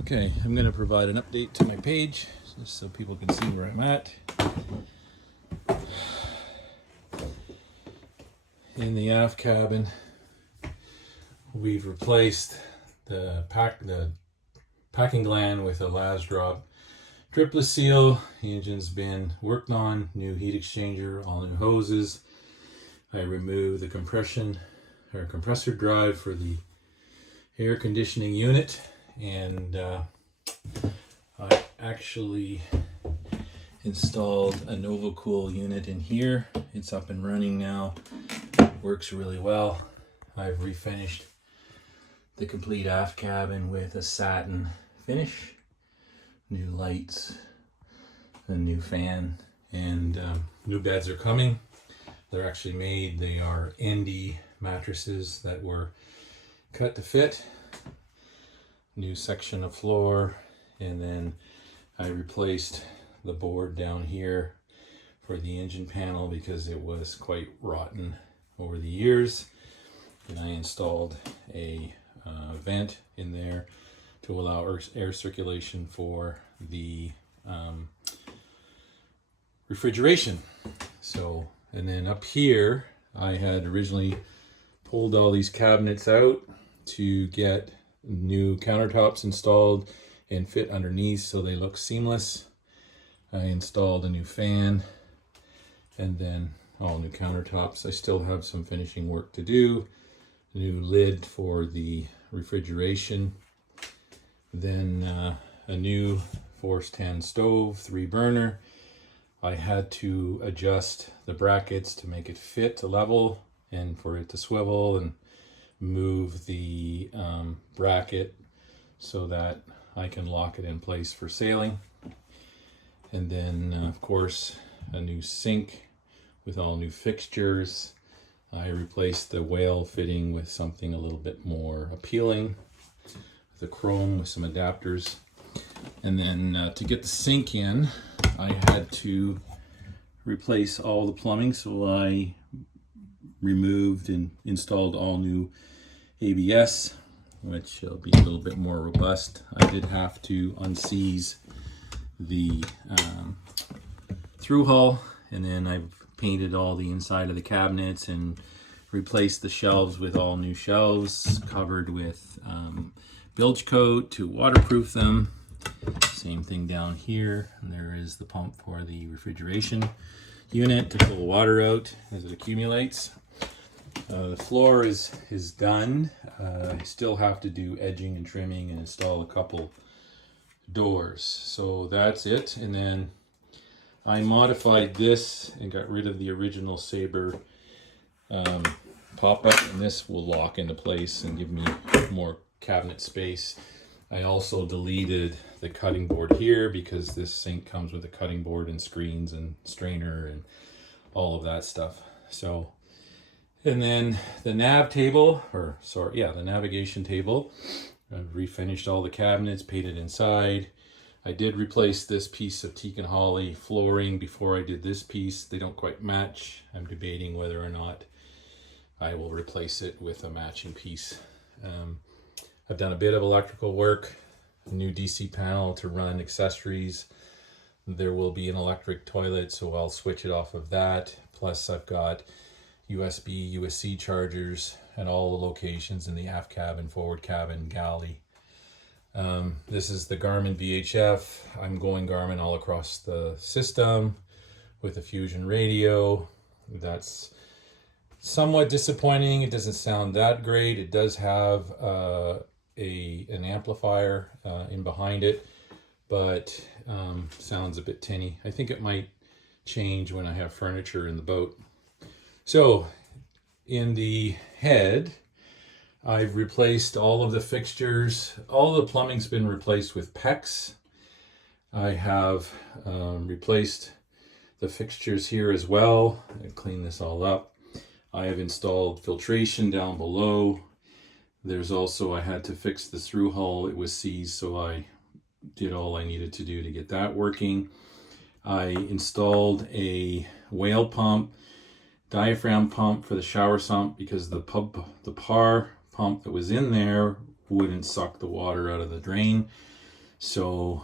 Okay, I'm going to provide an update to my page just so people can see where I'm at. In the aft cabin, we've replaced the packing gland with a las drop dripless seal. The engine's been worked on, new heat exchanger, all new hoses. I removed the compressor drive for the air conditioning unit, and I actually installed a NovaCool unit in here. It's up and running now. Works really well. I've refinished the complete aft cabin with a satin finish, new lights, a new fan, and new beds are coming. They're actually made. They are ND mattresses that were cut to fit. New section of floor, and then I replaced the board down here for the engine panel because it was quite rotten over the years, and I installed a vent in there to allow air circulation for the refrigeration. So, and then up here I had originally pulled all these cabinets out to get new countertops installed and fit underneath so they look seamless. I installed a new fan and then all new countertops. I still have some finishing work to do. New lid for the refrigeration. Then a new Force 10 stove, 3 burner. I had to adjust the brackets to make it fit to level and for it to swivel, and move the bracket so that I can lock it in place for sailing. And then of course a new sink with all new fixtures. I replaced the whale fitting with something a little bit more appealing, with a chrome with some adapters. And then to get the sink in, I had to replace all the plumbing, so I removed and installed all new ABS, which will be a little bit more robust. I did have to unseize the through hull, and then I've painted all the inside of the cabinets and replaced the shelves with all new shelves covered with bilge coat to waterproof them. Same thing down here, and there is the pump for the refrigeration unit to pull water out as it accumulates. The floor is done. I still have to do edging and trimming and install a couple doors. So that's it. And then I modified this and got rid of the original Sabre pop-up, and this will lock into place and give me more cabinet space. I also deleted the cutting board here because this sink comes with a cutting board and screens and strainer and all of that stuff. So, and then the nav table, the navigation table. I've refinished all the cabinets, painted inside. I did replace this piece of teak and holly flooring before I did this piece. They don't quite match. I'm debating whether or not I will replace it with a matching piece. I've done a bit of electrical work, a new DC panel to run accessories. There will be an electric toilet, so I'll switch it off of that. Plus I've got USB, USB chargers at all the locations in the aft cabin, forward cabin, galley. This is the Garmin VHF. I'm going Garmin all across the system with a Fusion radio. That's somewhat disappointing. It doesn't sound that great. It does have an amplifier in behind it, but sounds a bit tinny. I think it might change when I have furniture in the boat. So in the head, I've replaced all of the fixtures. All of the plumbing's been replaced with PEX. I have replaced the fixtures here as well. I cleaned this all up. I have installed filtration down below. There's also, I had to fix the through hull. It was seized, so I did all I needed to do to get that working. I installed a whale pump, diaphragm pump for the shower sump because the PAR pump that was in there wouldn't suck the water out of the drain. So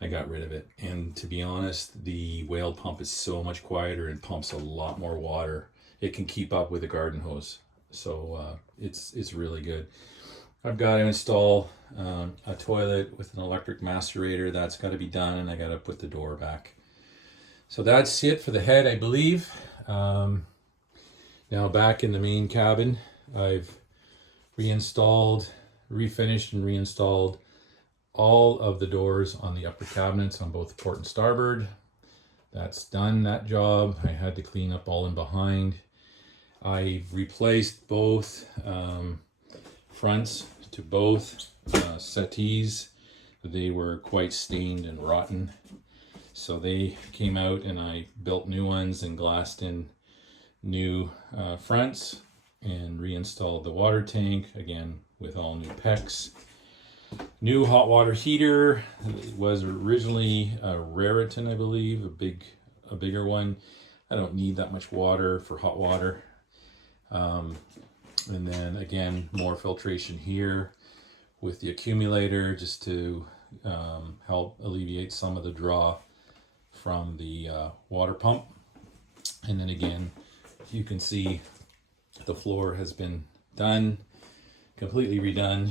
I got rid of it. And to be honest, the whale pump is so much quieter and pumps a lot more water. It can keep up with the garden hose. So it's really good. I've got to install a toilet with an electric macerator. That's got to be done, and I got to put the door back. So that's it for the head, I believe. Now back in the main cabin, I've refinished and reinstalled all of the doors on the upper cabinets on both port and starboard. That's done, that job. I had to clean up all in behind. I've replaced both fronts to both settees. They were quite stained and rotten. So they came out and I built new ones and glassed in new fronts and reinstalled the water tank, again with all new PEX. New hot water heater. It was originally a Raritan, I believe, a bigger one. I don't need that much water for hot water. And then again, more filtration here with the accumulator just to help alleviate some of the draw from the water pump. And then again, you can see the floor has been done, completely redone.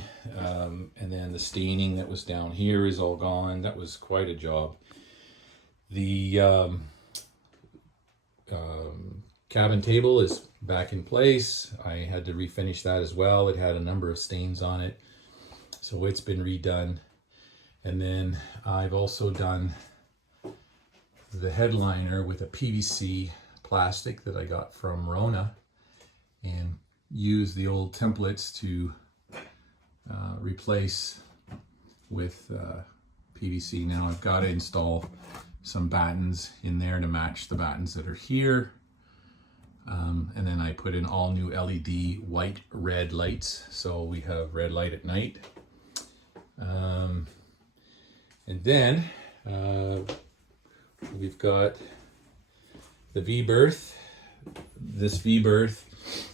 And then the staining that was down here is all gone. That was quite a job. The cabin table is back in place. I had to refinish that as well. It had a number of stains on it, so it's been redone. And then I've also done the headliner with a PVC plastic that I got from Rona, and used the old templates to replace with PVC. Now I've got to install some battens in there to match the battens that are here. And then I put in all new LED white red lights, so we have red light at night. And then we've got the V-berth. This V-berth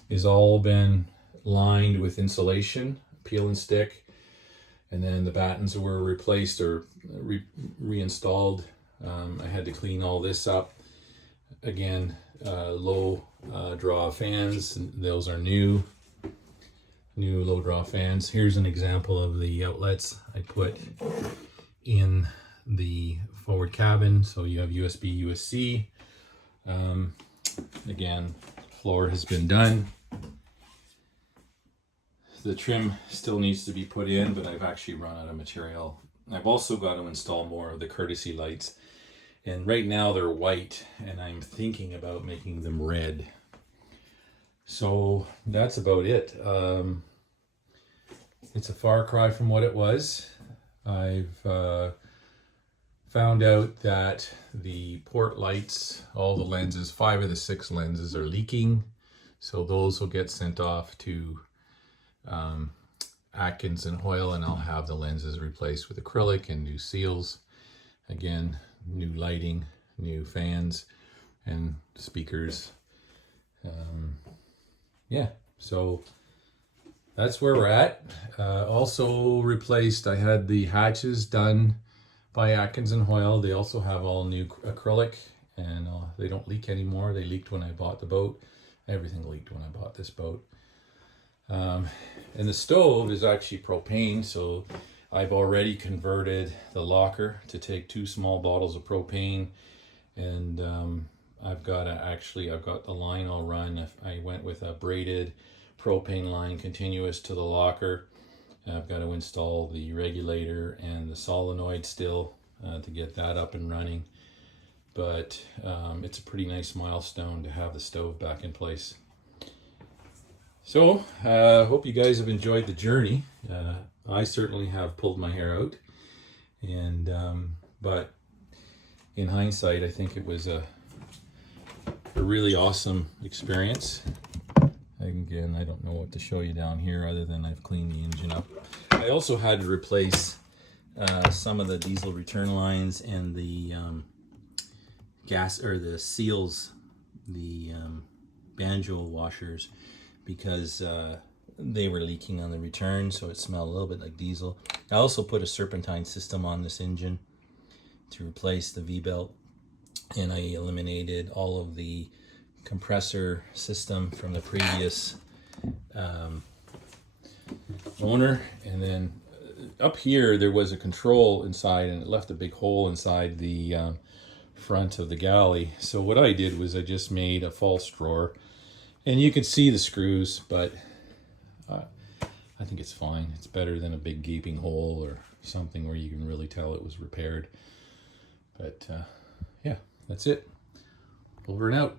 is all been lined with insulation, peel and stick, and then the battens were replaced or reinstalled. I had to clean all this up. Again, low draw fans, those are new low draw fans. Here's an example of the outlets I put in the forward cabin. So you have USB, USB-C. Again, floor has been done. The trim still needs to be put in, but I've actually run out of material. I've also got to install more of the courtesy lights. And right now they're white, and I'm thinking about making them red. So that's about it. It's a far cry from what it was. I've found out that the port lights, all the lenses, 5 of the 6 lenses are leaking. So those will get sent off to Atkins and Hoyle, and I'll have the lenses replaced with acrylic and new seals. Again, new lighting, new fans, and speakers. Yeah, so that's where we're at. Also replaced, I had the hatches done by Atkins and Hoyle. They also have all new acrylic, and they don't leak anymore. They leaked when I bought the boat. Everything leaked when I bought this boat. And the stove is actually propane, so I've already converted the locker to take 2 small bottles of propane, and I've got the line all run. I went with a braided propane line continuous to the locker. I've got to install the regulator and the solenoid still to get that up and running. But it's a pretty nice milestone to have the stove back in place. So, hope you guys have enjoyed the journey. I certainly have pulled my hair out, and but in hindsight, I think it was a really awesome experience. Again, I don't know what to show you down here other than I've cleaned the engine up. I also had to replace some of the diesel return lines and the gas, or the seals, the banjo washers, because they were leaking on the return, so it smelled a little bit like diesel. I also put a serpentine system on this engine to replace the V-belt, and I eliminated all of the compressor system from the previous owner. And then up here there was a control inside, and it left a big hole inside the front of the galley. So what I did was I just made a false drawer, and you can see the screws, but I think it's fine. It's better than a big gaping hole or something where you can really tell it was repaired. But yeah, that's it. Over and out.